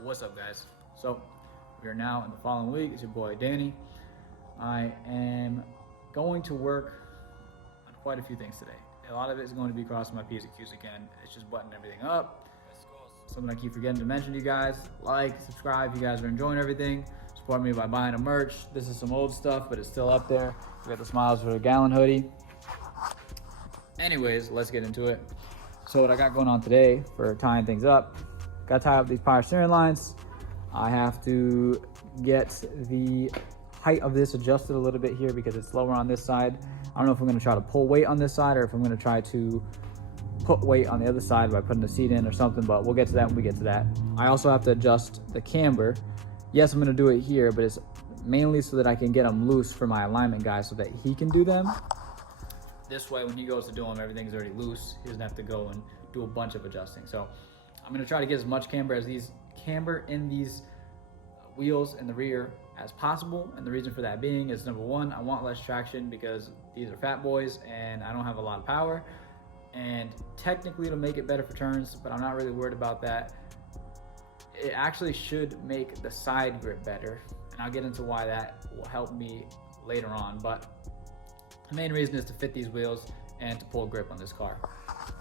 What's up, guys? So we are now in the following week. It's your boy Danny. I am going to work on quite a few things today. A lot of it is going to be crossing my P's and Q's again. It's just buttoning everything up. Something I keep forgetting to mention to you guys. Like, subscribe if you guys are enjoying everything. Support me by buying a merch. This is some old stuff, but it's still up there. We got the Smiles for the Gallon hoodie. Anyways, let's get into it. So what I got going on today for tying things up, got to tie up these power steering lines. I have to get the height of this adjusted a little bit here because it's lower on this side. I don't know if I'm going to try to pull weight on this side or if I'm going to try to put weight on the other side by putting the seat in or something, but we'll get to that when we get to that. I also have to adjust the camber. Yes, I'm going to do it here, but it's mainly so that I can get them loose for my alignment guy so that he can do them. This way, when he goes to do them, everything's already loose. He doesn't have to go and do a bunch of adjusting. So I'm going to try to get as much camber in these wheels in the rear as possible. And the reason for that being is, number one, I want less traction because these are fat boys and I don't have a lot of power. And technically it'll make it better for turns, but I'm not really worried about that. It actually should make the side grip better. And I'll get into why that will help me later on. But the main reason is to fit these wheels and to pull grip on this car.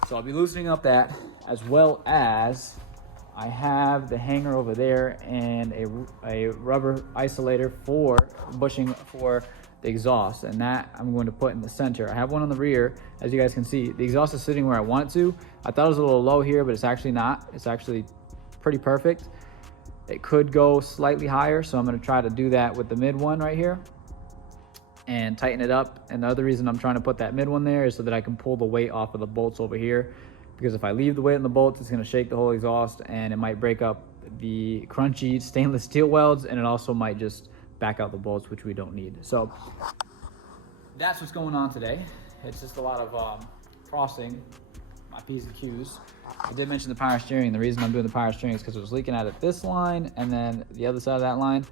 So I'll be loosening up that, as well as I have the hanger over there and a rubber isolator for bushing for the exhaust, and that I'm going to put in the center. I have one on the rear, as you guys can see. The exhaust is sitting where I want it to. I thought it was a little low here, but it's actually not. It's actually pretty perfect. It could go slightly higher, so I'm going to try to do that with the mid one right here and tighten it up. And the other reason I'm trying to put that mid one there is so that I can pull the weight off of the bolts over here, because if I leave the weight on the bolts, it's going to shake the whole exhaust and it might break up the crunchy stainless steel welds, and it also might just back out the bolts, which we don't need. So that's what's going on today. It's just a lot of crossing my P's and Q's. I did mention the power steering. The reason I'm doing the power steering is because it was leaking out at this line and then the other side of that line.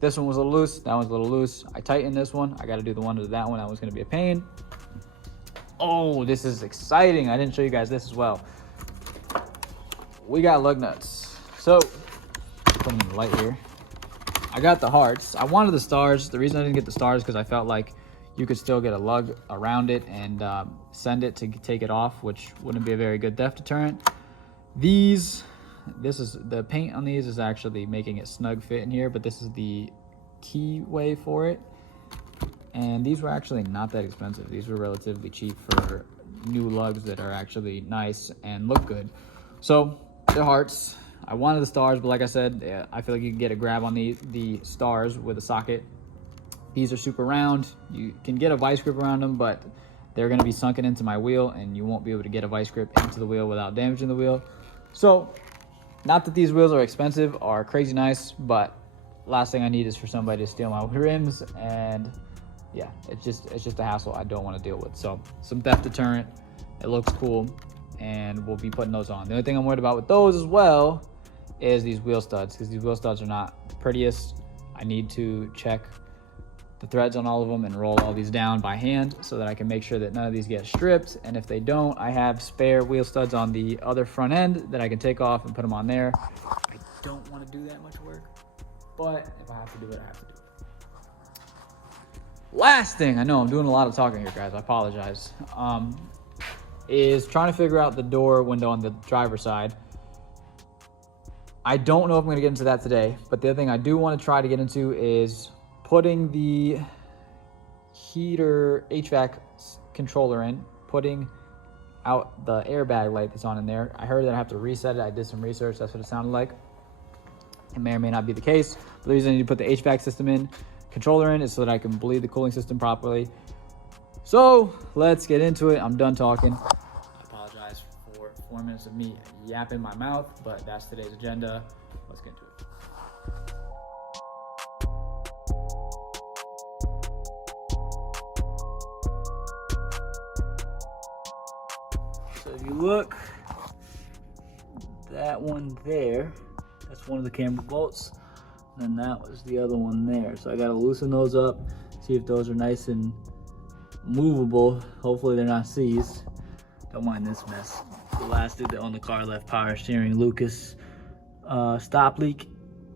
This one was a little loose, that one's a little loose. I tightened this one. I got to do the one to that one. That was going to be a pain. Oh, this is exciting. I didn't show you guys this as well. We got lug nuts. So, put them in the light here. I got the hearts. I wanted the stars. The reason I didn't get the stars is because I felt like you could still get a lug around it and send it to take it off, which wouldn't be a very good theft deterrent. This is the paint on these is actually making it snug fit in here, but this is the key way for it. And these were actually not that expensive. These were relatively cheap for new lugs that are actually nice and look good. So they're hearts. I wanted the stars, but like I said, I feel like you can get a grab on the stars with a socket. These are super round. You can get a vice grip around them, but they're going to be sunken into my wheel and you won't be able to get a vice grip into the wheel without damaging the wheel. So, not that these wheels are expensive or crazy nice, but last thing I need is for somebody to steal my rims, and yeah, it's just a hassle I don't want to deal with. So, some theft deterrent. It looks cool, and we'll be putting those on. The only thing I'm worried about with those as well is these wheel studs, because these wheel studs are not the prettiest. I need to check the threads on all of them and roll all these down by hand so that I can make sure that none of these get stripped. And if they don't, I have spare wheel studs on the other front end that I can take off and put them on there. I don't want to do that much work, but if I have to do it, I have to do it. Last thing, I know I'm doing a lot of talking here, guys, I apologize, is trying to figure out the door window on the driver's side. I don't know if I'm going to get into that today, but the other thing I do want to try to get into is putting the heater HVAC controller in, putting out the airbag light that's on in there. I heard that I have to reset it. I did some research. That's what it sounded like. It may or may not be the case. But the reason I need to put the HVAC system in, controller in, is so that I can bleed the cooling system properly. So let's get into it. I'm done talking. I apologize for 4 minutes of me yapping my mouth, but that's today's agenda. Let's get into it. So if you look, that one there, that's one of the camber bolts, and that was the other one there. So I gotta loosen those up, see if those are nice and movable. Hopefully they're not seized. Don't mind this mess. The last dude that owned the car left power steering, Lucas, stop leak,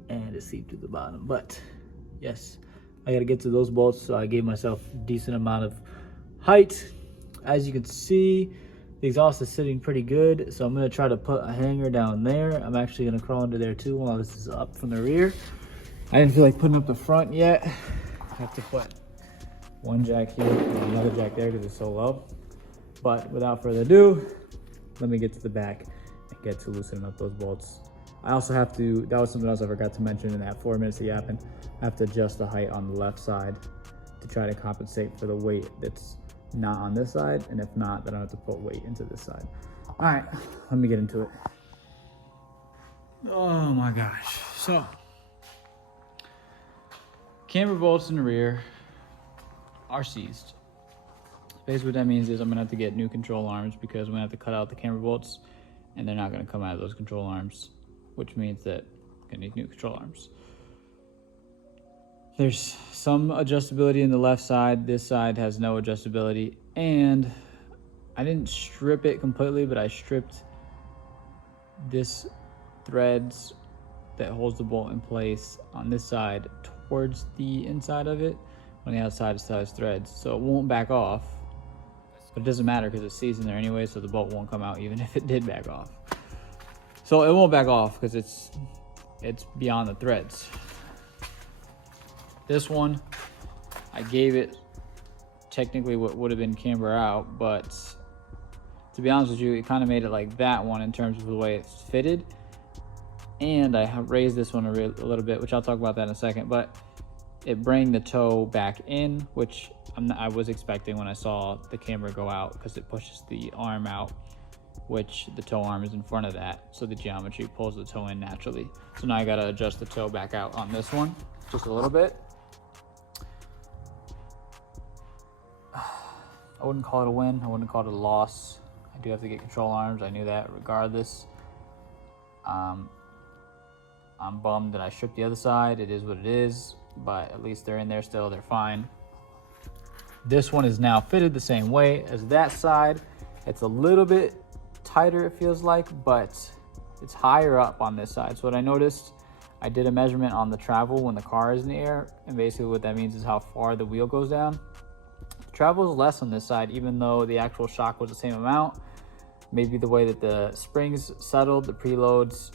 and it seeped to the bottom. But yes, I gotta get to those bolts, so I gave myself a decent amount of height. As you can see, the exhaust is sitting pretty good, so I'm gonna try to put a hanger down there. I'm actually gonna crawl into there too while this is up from the rear. I didn't feel like putting up the front yet. I have to put one jack here and another jack there because it's so low. But without further ado, let me get to the back and get to loosening up those bolts. I also have to, that was something else I forgot to mention in that 4 minutes of yapping. I have to adjust the height on the left side to try to compensate for the weight that's not on this side, and if not, then I have to put weight into this side. All right, let me get into it. Oh my gosh. So, camber bolts in the rear are seized. Basically what that means is I'm gonna have to get new control arms because I'm gonna have to cut out the camber bolts and they're not gonna come out of those control arms, which means that I'm gonna need new control arms. There's some adjustability in the left side. This side has no adjustability, and I didn't strip it completely, but I stripped this threads that holds the bolt in place on this side towards the inside of it. On the outside it still has threads, so it won't back off, but it doesn't matter because it's seized in there anyway, so the bolt won't come out even if it did back off. So it won't back off because it's beyond the threads. This one, I gave it technically what would have been camber out, but to be honest with you, it kind of made it like that one in terms of the way it's fitted. And I have raised this one a little bit, which I'll talk about that in a second, but it bring the toe back in, which I was expecting when I saw the camber go out, because it pushes the arm out, which the toe arm is in front of that, so the geometry pulls the toe in naturally. So now I gotta adjust the toe back out on this one just a little bit. I wouldn't call it a win, I wouldn't call it a loss. I do have to get control arms, I knew that regardless. I'm bummed that I stripped the other side, it is what it is, but at least they're in there still, they're fine. This one is now fitted the same way as that side. It's a little bit tighter, it feels like, but it's higher up on this side. So what I noticed, I did a measurement on the travel when the car is in the air, and basically what that means is how far the wheel goes down. The travel is less on this side, even though the actual shock was the same amount. Maybe the way that the springs settled, the preloads,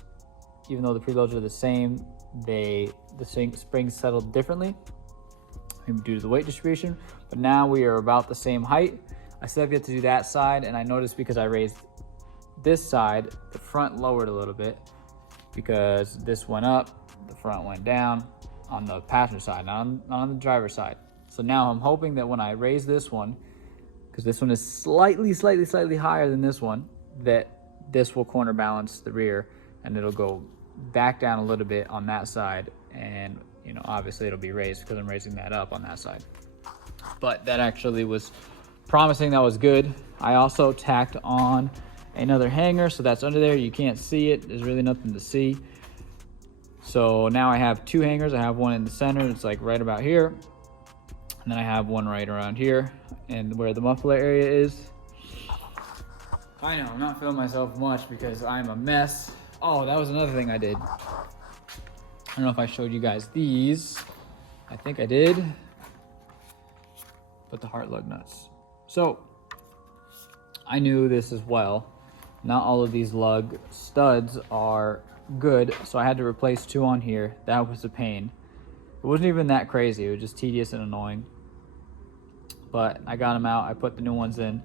even though the preloads are the same, the springs settled differently, maybe due to the weight distribution. But now we are about the same height. I still have to do that side, and I noticed because I raised this side, the front lowered a little bit because this went up, the front went down on the passenger side, not on the driver's side. So now I'm hoping that when I raise this one, because this one is slightly higher than this one, that this will corner balance the rear and it'll go back down a little bit on that side, and you know, obviously it'll be raised because I'm raising that up on that side. But that actually was promising, that was good. I also tacked on another hanger, so that's under there, you can't see it, there's really nothing to see. So now I have two hangers. I have one in the center, it's like right about here, and then I have one right around here and where the muffler area is. I know, I'm not feeling myself much because I'm a mess. Oh, that was another thing I did. I don't know if I showed you guys these. I think I did. But the heart lug nuts. So, I knew this as well. Not all of these lug studs are good, so I had to replace two on here. That was a pain. It wasn't even that crazy, it was just tedious and annoying. But I got them out, I put the new ones in,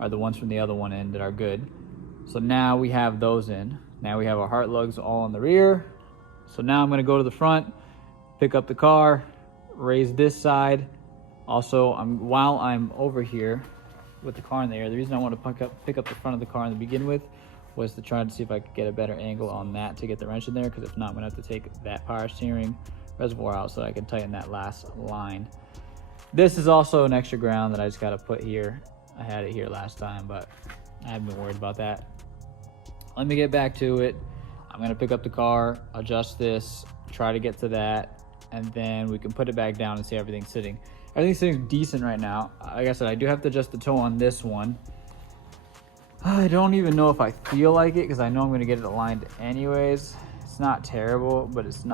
or the ones from the other one in that are good. So now we have those in. Now we have our heart lugs all on the rear. So now I'm gonna go to the front, pick up the car, raise this side. Also, while I'm over here with the car in the air, the reason I want to pick up the front of the car to begin with was to try to see if I could get a better angle on that to get the wrench in there, because if not, I'm gonna have to take that power steering reservoir out so I can tighten that last line. This is also an extra ground that I just gotta put here. I had it here last time, but I haven't been worried about that. Let me get back to it. I'm gonna pick up the car, adjust this, try to get to that, and then we can put it back down and see everything's sitting. Everything's sitting decent right now. Like I said, I do have to adjust the toe on this one. I don't even know if I feel like it because I know I'm gonna get it aligned anyways. It's not terrible, but it's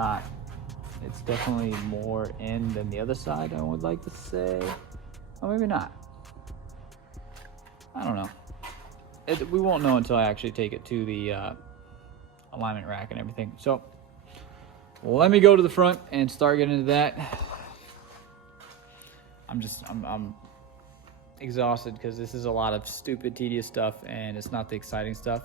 definitely more in than the other side, I would like to say. Or maybe not. I don't know. We won't know until I actually take it to the alignment rack and everything. So let me go to the front and start getting into that. I'm exhausted because this is a lot of stupid, tedious stuff, and it's not the exciting stuff,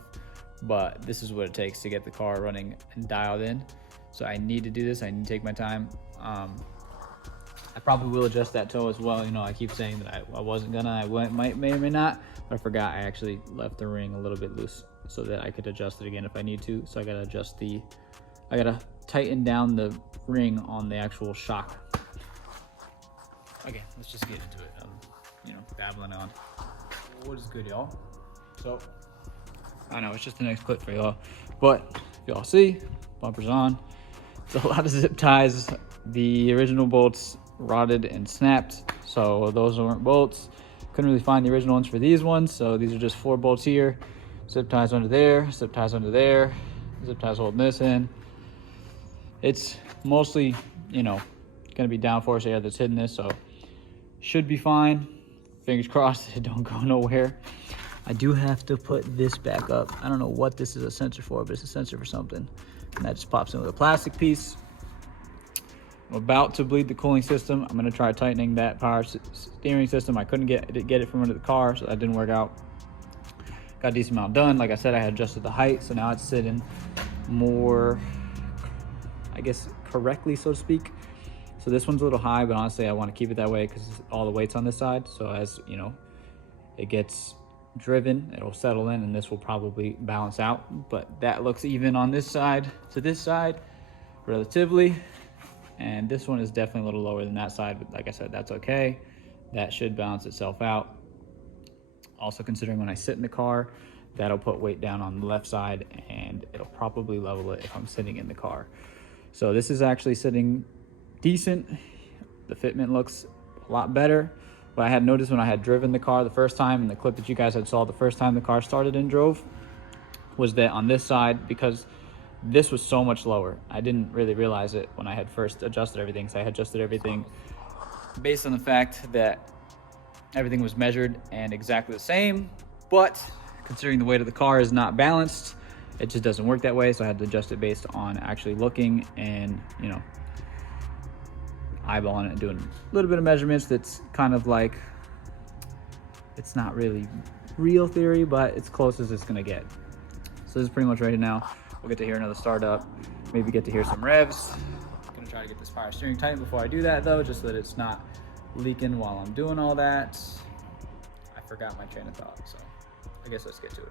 but this is what it takes to get the car running and dialed in. So I need to do this. I need to take my time. I probably will adjust that toe as well. You know, I keep saying that I wasn't gonna. May or may not, but I forgot. I actually left the ring a little bit loose so that I could adjust it again if I need to. So I gotta tighten down the ring on the actual shock. Okay, let's just get into it. You know, babbling on. What is good, y'all? So I know it's just the next clip for y'all, but if y'all see, bumpers on. It's a lot of zip ties. The original bolts rotted and snapped, so those weren't bolts. Couldn't really find the original ones for these ones, so these are just 4 bolts here. Zip ties under there, zip ties under there, zip ties holding this in. It's mostly, you know, gonna be downforce air that's hitting this, so should be fine. Fingers crossed it don't go nowhere. I do have to put this back up. I don't know what this is a sensor for, but it's a sensor for something. And that just pops in with a plastic piece. I'm about to bleed the cooling system. I'm gonna try tightening that power steering system. I couldn't get it from under the car, so that didn't work out. Got a decent amount done. Like I said, I had adjusted the height, so now it's sitting more, I guess, correctly, so to speak. So this one's a little high, but honestly, I want to keep it that way because all the weight's on this side. So as you know, it gets driven, it'll settle in, and this will probably balance out. But that looks even on this side to this side, relatively. And this one is definitely a little lower than that side, but like I said, that's okay. That should balance itself out. Also, considering when I sit in the car, that'll put weight down on the left side, and it'll probably level it if I'm sitting in the car. So this is actually sitting decent. The fitment looks a lot better. What I had noticed when I had driven the car the first time, in the clip that you guys had saw the first time the car started and drove, was that on this side, because this was so much lower, I didn't really realize it when I had first adjusted everything. So I had adjusted everything based on the fact that everything was measured and exactly the same, but considering the weight of the car is not balanced, it just doesn't work that way. So I had to adjust it based on actually looking and, you know, eyeballing it and doing a little bit of measurements. That's kind of like, it's not really real theory, but it's close as it's gonna get. So this is pretty much ready now. We'll get to hear another startup, maybe get to hear some revs. I'm gonna try to get this power steering tight before I do that though, just so that it's not leaking while I'm doing all that. I forgot my train of thought, so I guess let's get to it.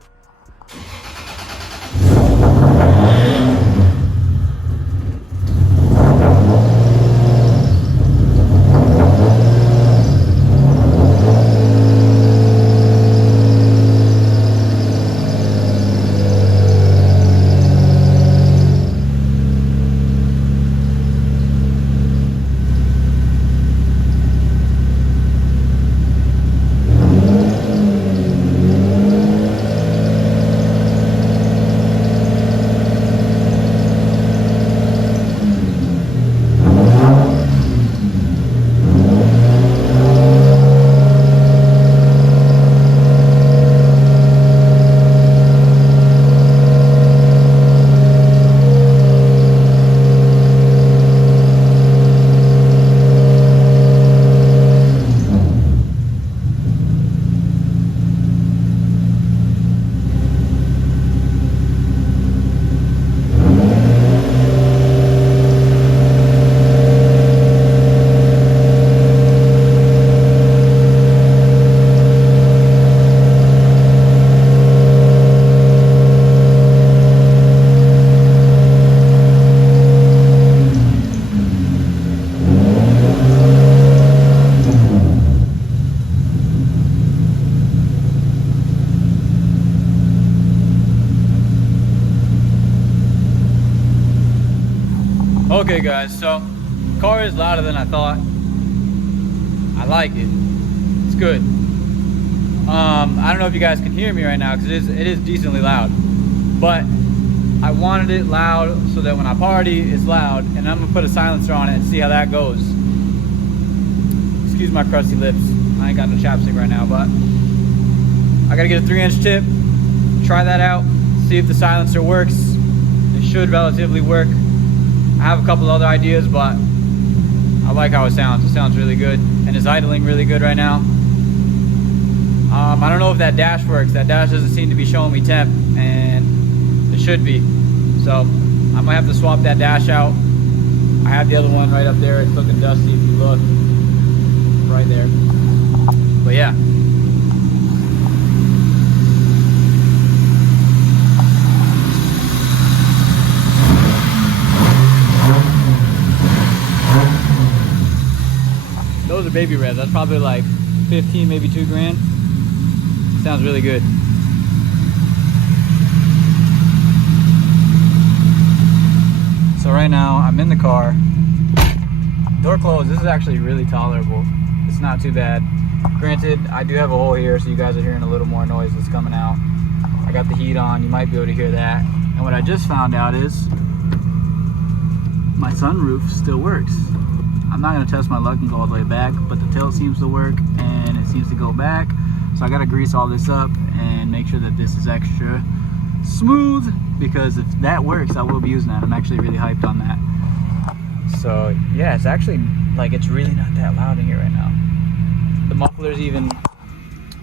Okay guys, so car is louder than I thought. I like it. It's good. I don't know if you guys can hear me right now because it is decently loud, but I wanted it loud so that when I party, it's loud. And I'm gonna put a silencer on it and see how that goes. Excuse my crusty lips. I ain't got no chapstick right now, but I gotta get a 3-inch tip, try that out, see if the silencer works. It should relatively work. I have a couple other ideas, but I like how it sounds. It sounds really good, and it's idling really good right now. I don't know if that dash works. That dash doesn't seem to be showing me temp, and it should be. So I might have to swap that dash out. I have the other one right up there. It's looking dusty if you look. Right there. But yeah. Those are baby revs. That's probably like 15, maybe 2 grand. Sounds really good. So right now I'm in the car. Door closed. This is actually really tolerable. It's not too bad. Granted, I do have a hole here, so you guys are hearing a little more noise that's coming out. I got the heat on. You might be able to hear that. And what I just found out is my sunroof still works. I'm not going to test my luck and go all the way back, but the tilt seems to work and it seems to go back. So I got to grease all this up and make sure that this is extra smooth, because if that works, I will be using that. I'm actually really hyped on that. So yeah, it's actually like, it's really not that loud in here right now. The muffler's even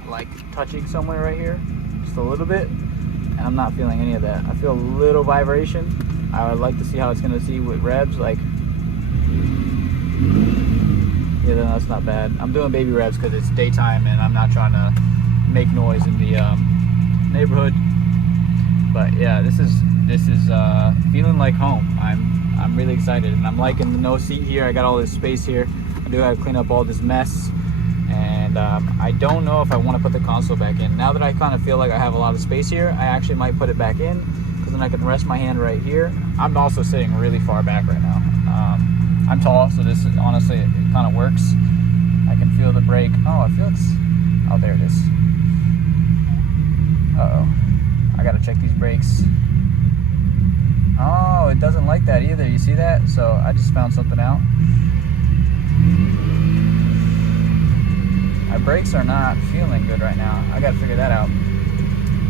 like touching somewhere right here, just a little bit, and I'm not feeling any of that. I feel a little vibration. I would like to see how it's going to see with revs. Like, yeah, that's not bad. I'm doing baby revs because it's daytime and I'm not trying to make noise in the neighborhood. But yeah, this is feeling like home. I'm really excited, and I'm liking the no seat here. I got all this space here. I do have to clean up all this mess, and I don't know if I want to put the console back in. Now that I kind of feel like I have a lot of space here, I actually might put it back in, because then I can rest my hand right here. I'm also sitting really far back right now. I'm tall, so this is, honestly, it kind of works. I can feel the brake. Oh, I feel it's, oh, there it is. Uh-oh. I gotta check these brakes. Oh, it doesn't like that either. You see that? So I just found something out. My brakes are not feeling good right now. I gotta figure that out.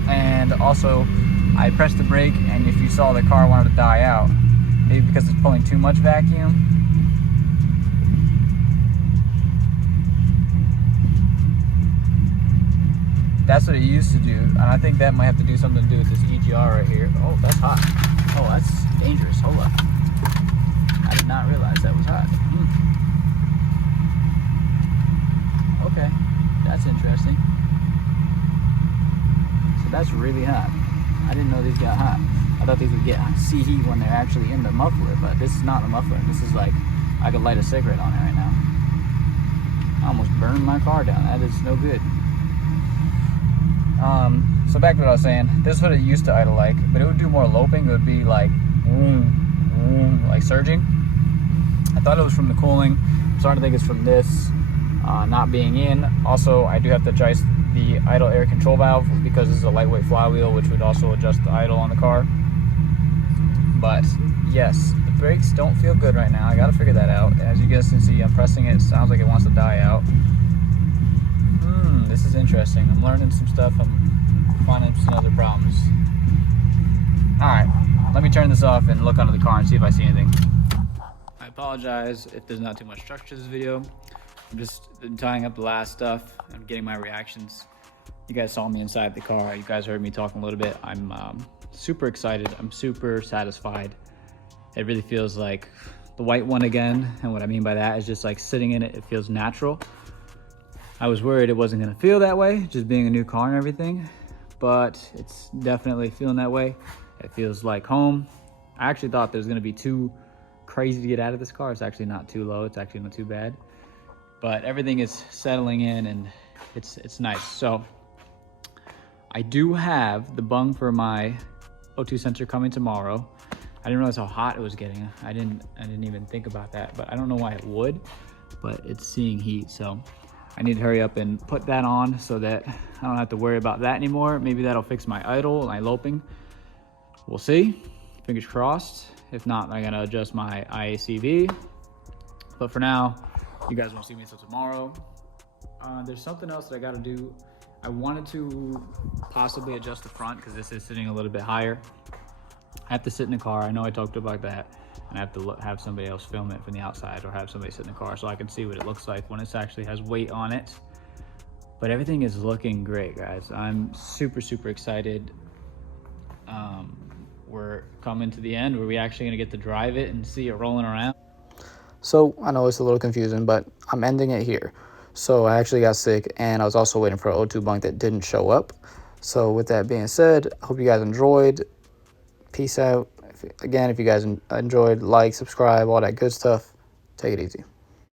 And also, I pressed the brake, and if you saw, the car wanted to die out. Maybe because it's pulling too much vacuum. That's what it used to do, and I think that might have to do something to do with this EGR right here. Oh, that's hot. Oh, that's dangerous. Hold up. I did not realize that was hot. Okay, that's interesting. So that's really hot. I didn't know these got hot. I thought these would get sea heat when they're actually in the muffler, but this is not a muffler. This is like, I could light a cigarette on it right now. I almost burned my car down. That is no good. So back to what I was saying, this is what it used to idle like, but it would do more loping. It would be like, like surging. I thought it was from the cooling. I'm starting to think it's from this not being in. Also, I do have to adjust the idle air control valve because this is a lightweight flywheel, which would also adjust the idle on the car. But yes, the brakes don't feel good right now. I gotta figure that out. As you guys can see, I'm pressing it. It sounds like it wants to die out. This is interesting. I'm learning some stuff. I'm finding some other problems. Alright, let me turn this off and look under the car and see if I see anything. I apologize if there's not too much structure to this video. I'm just tying up the last stuff. I'm getting my reactions. You guys saw me inside the car. You guys heard me talking a little bit. I'm super excited. I'm super satisfied. It really feels like the white one again. And what I mean by that is just like sitting in it, it feels natural. I was worried it wasn't gonna feel that way, just being a new car and everything, but it's definitely feeling that way. It feels like home. I actually thought there was gonna be too crazy to get out of this car. It's actually not too low. It's actually not too bad, but everything is settling in and it's nice. So I do have the bung for my O2 sensor coming tomorrow. I didn't realize how hot it was getting. I didn't even think about that, but I don't know why it would, but it's seeing heat. So I need to hurry up and put that on so that I don't have to worry about that anymore. Maybe that'll fix my idle, my loping. We'll see. Fingers crossed. If not, I'm gonna adjust my IACV. But for now, you guys won't see me until tomorrow. There's something else that I gotta do. I wanted to possibly adjust the front because this is sitting a little bit higher. I have to sit in the car. I know I talked about that. And I have to have somebody else film it from the outside, or have somebody sit in the car so I can see what it looks like when it actually has weight on it. But everything is looking great, guys. I'm super, super excited. We're coming to the end where we actually gonna get to drive it and see it rolling around. So I know it's a little confusing, but I'm ending it here. So I actually got sick, and I was also waiting for an O2 bunk that didn't show up. So with that being said, I hope you guys enjoyed. Peace out. Again, if you guys enjoyed, like, subscribe, all that good stuff. Take it easy.